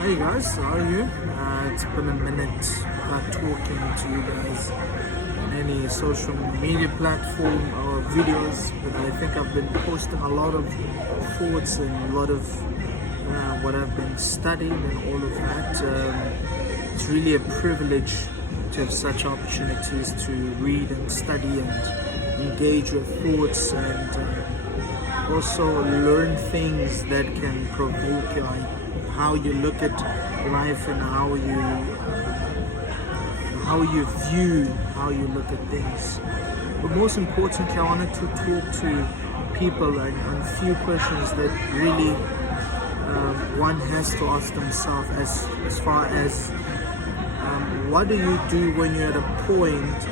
Hey guys, how are you? It's been a minute talking to you guys on any social media platform or videos, but I think I've been posting a lot of thoughts and a lot of what I've been studying and all of that. It's really a privilege to have such opportunities to read and study and engage with thoughts and also learn things that can provoke you, how you look at life and how you look at things. But most importantly, I wanted to talk to people on a few questions that really one has to ask themselves as far as what do you do when you're at a point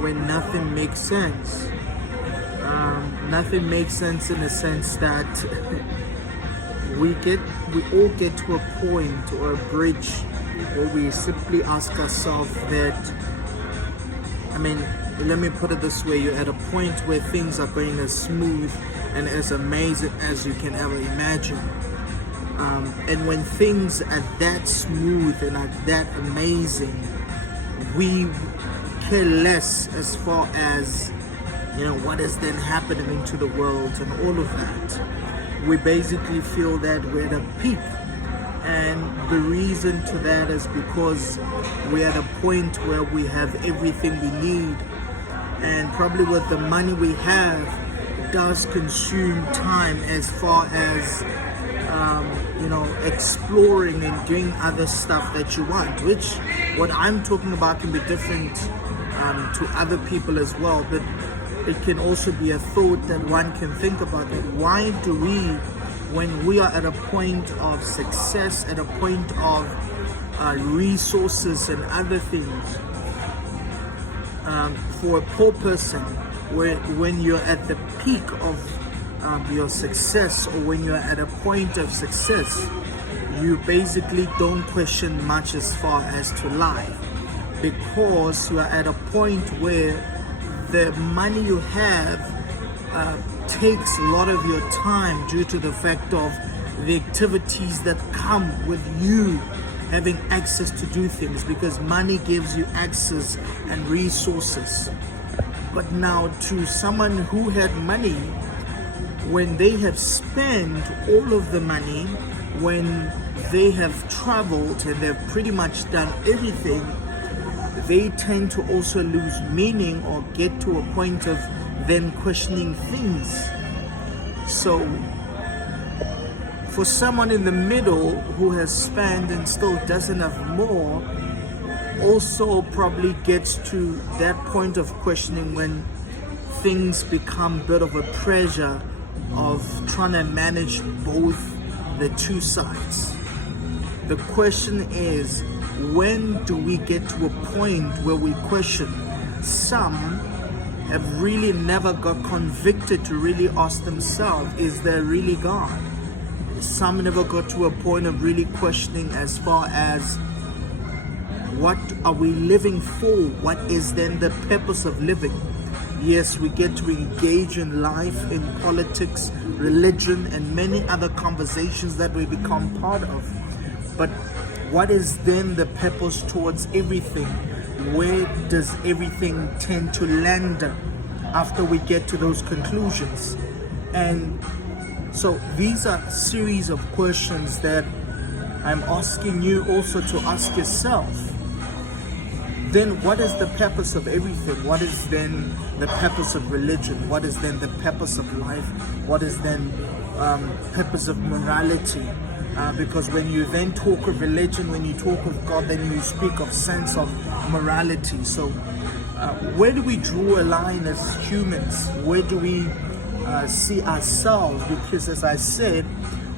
when nothing makes sense? Nothing makes sense in the sense that we all get to a point or a bridge where we simply ask ourselves that, let me put it this way, you're at a point where things are going as smooth and as amazing as you can ever imagine. And when things are that smooth and are that amazing, we care less as far as what is then happening into the world and all of that. We basically feel that we're at a peak, and the reason to that is because we're at a point where we have everything we need, and probably with the money we have does consume time as far as exploring and doing other stuff that you want, which what I'm talking about can be different to other people as well, but it can also be a thought that one can think about, that why do we, when we are at a point of success, at a point of resources and other things, for a poor person, when you're at the peak of your success, or when you're at a point of success, you basically don't question much as far as to life, because you are at a point where the money you have takes a lot of your time due to the fact of the activities that come with you having access to do things, because money gives you access and resources. But now to someone who had money, when they have spent all of the money, when they have traveled and they've pretty much done everything, they tend to also lose meaning or get to a point of them questioning things. So for someone in the middle who has spent and still doesn't have more, also probably gets to that point of questioning when things become a bit of a pressure of trying to manage both the two sides. The question is, when do we get to a point where we question? Some have really never got convicted to really ask themselves, is there really God? Some never got to a point of really questioning as far as, what are we living for? What is then the purpose of living? Yes, we get to engage in life, in politics, religion, and many other conversations that we become part of. But what is then the purpose towards everything? Where does everything tend to land after we get to those conclusions? And so these are a series of questions that I'm asking you also to ask yourself. Then what is the purpose of everything? What is then the purpose of religion? What is then the purpose of life? What is then purpose of morality? Because when you then talk of religion, when you talk of God, then you speak of sense of morality. So where do we draw a line as humans? Where do we see ourselves? Because as I said,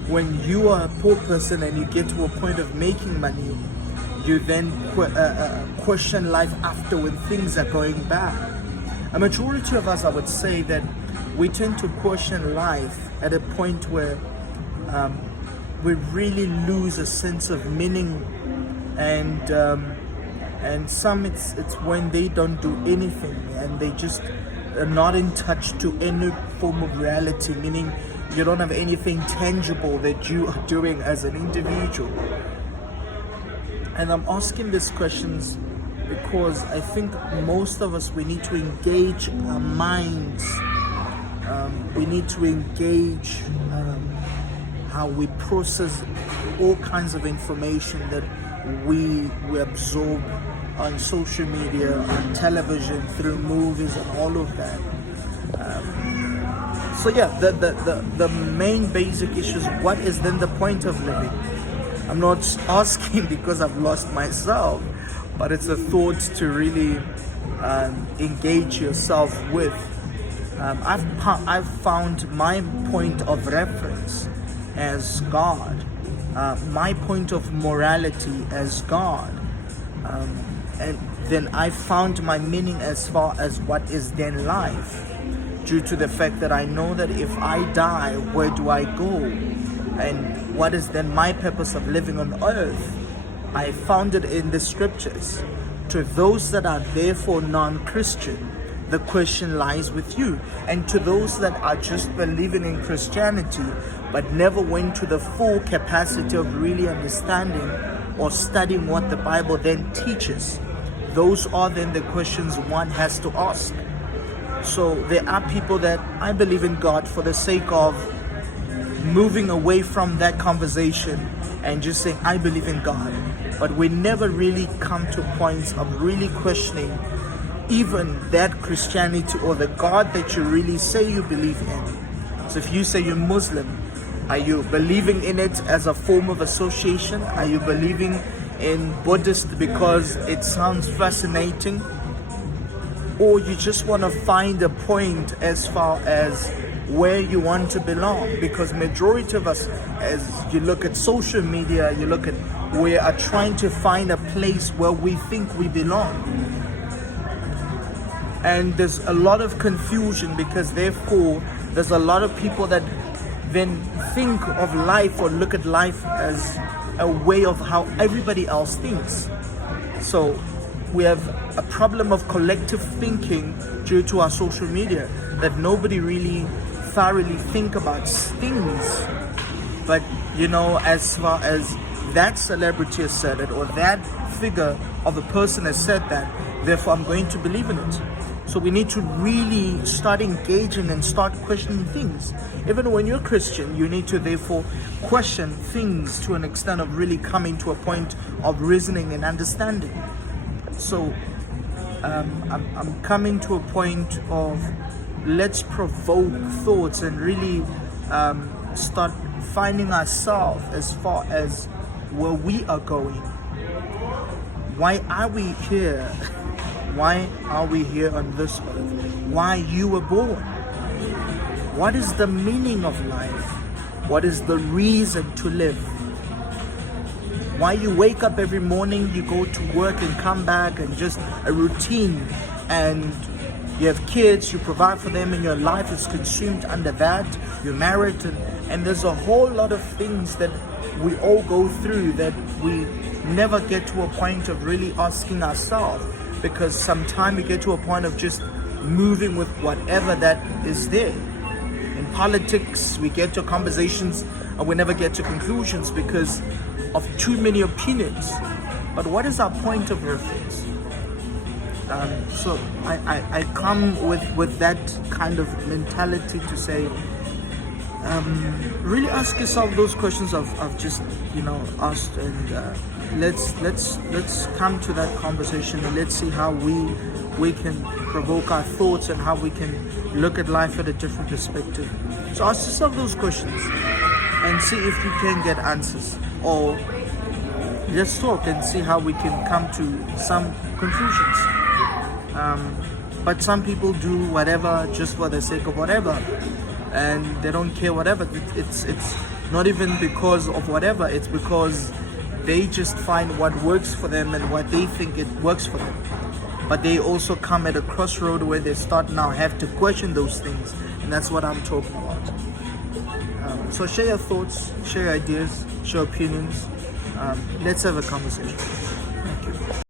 when you are a poor person and you get to a point of making money, you then question life after when things are going bad. A majority of us, I would say, that we tend to question life at a point where we really lose a sense of meaning, and some it's when they don't do anything and they just are not in touch to any form of reality, meaning you don't have anything tangible that you are doing as an individual. And I'm asking these questions because I think most of us, we need to engage our minds. We need to engage how we process all kinds of information that we absorb on social media, on television, through movies and all of that. So yeah, the main basic issue is, what is then the point of living? I'm not asking because I've lost myself, but it's a thought to really engage yourself with. I've found my point of reference as God, my point of morality as God, and then I found my meaning as far as what is then life, due to the fact that I know that if I die, where do I go? And what is then my purpose of living on earth? I found it in the scriptures. To those that are therefore non-Christian, the question lies with you. And to those that are just believing in Christianity, but never went to the full capacity of really understanding or studying what the Bible then teaches, those are then the questions one has to ask. So there are people that I believe in God for the sake of moving away from that conversation and just saying, I believe in God. But we never really come to points of really questioning even that Christianity or the God that you really say you believe in. So if you say you're Muslim, are you believing in it as a form of association? Are you believing in Buddhist because it sounds fascinating? Or you just want to find a point as far as where you want to belong? Because majority of us, as you look at social media, you look at, we are trying to find a place where we think we belong. And there's a lot of confusion, because therefore there's a lot of people that then think of life or look at life as a way of how everybody else thinks. So we have a problem of collective thinking due to our social media, that nobody really thoroughly think about things. But you know, as far as that celebrity has said it, or that figure of a person has said that, therefore I'm going to believe in it. So we need to really start engaging and start questioning things. Even when you're Christian, you need to therefore question things to an extent of really coming to a point of reasoning and understanding. So I'm coming to a point of, let's provoke thoughts and really start finding ourselves as far as where we are going. Why are we here? Why are we here on this earth? Why you were born? What is the meaning of life? What is the reason to live? Why you wake up every morning, you go to work and come back, and just a routine, and you have kids, you provide for them, and your life is consumed under that. You're married, and there's a whole lot of things that we all go through that we never get to a point of really asking ourselves, because sometimes we get to a point of just moving with whatever that is there. In politics, we get to conversations and we never get to conclusions because of too many opinions. But what is our point of reference? So I come with that kind of mentality to say, really ask yourself those questions I've just asked, and let's come to that conversation, and let's see how we can provoke our thoughts and how we can look at life at a different perspective. So ask yourself those questions and see if you can get answers, or let's talk and see how we can come to some conclusions. But some people do whatever just for the sake of whatever, and they don't care whatever. It's not even because of whatever, it's because they just find what works for them and what they think it works for them. But they also come at a crossroad where they start now have to question those things, and that's what I'm talking about. So share your thoughts, share your ideas, share opinions. Let's have a conversation.